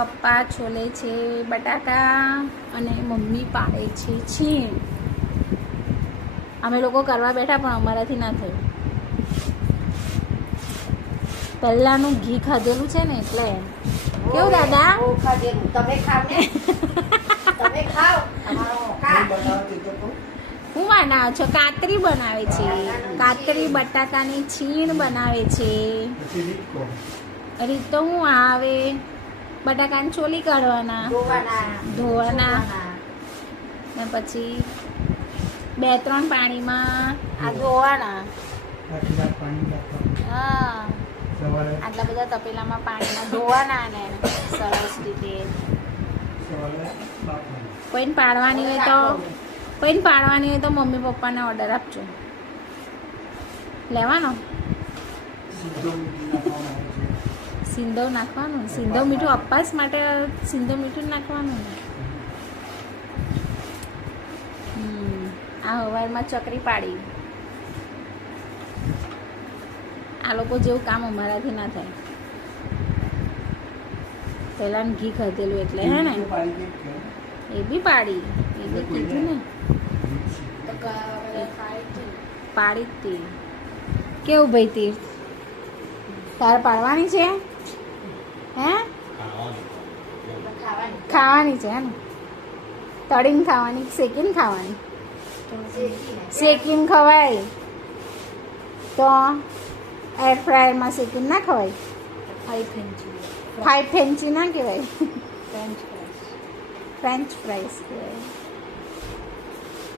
પપ્પા છોલે છે બટાકા અને મમ્મી પાડે છે છીણ. અમે લોકો કરવા બેઠા પણ અમારાથી ના થયું. પહેલાનું ઘી ખાધેલું છે ને એટલે. કેવું દાદા? તમે ખાવ ને? તમે ખાવ. હું બનાવો છો? કાતરી બનાવે છે. કાતરી બટાકાની છીણ બનાવે છે. રીત તો હું આવે બટાકાને છોલી કાઢવાના, ધોવાના, ને પછી 2-3 પાણીમાં આ ધોવાના. હા, આટલા બધા તપેલામાં પાણીમાં ધોવાના ને સરસ રીતે. કોઈને પાડવાની હોય તો મમ્મી પપ્પાને ઓર્ડર આપજો. લેવાનો સિંધવ નાખવાનું. સિંધવ મીઠું અપાસ માટે સિંધવ મીઠું નાખવાનું ને. આ હવારમાં ચકરી પાડી. આ લોકો જેવું કામ અમારાથી ના થાય. પહેલા ઘી ખાધેલું એટલે હે ને. એ બી પાડી, એ બી કીધું ને પાડી જ તી. કેવું ભાઈ તીર્થ? તારે પાડવાની છે હે? ખાવાની છે હે ને? તળીને ખાવાની, શેકીને ખાવાની? શેકીને ખવાય તો એર ફ્રાયરમાં શેકીને ના ખવાય? ફાઈવ ફેન્ચી ના કહેવાય, ફ્રેન્ચ ફ્રાઈઝ કહેવાય.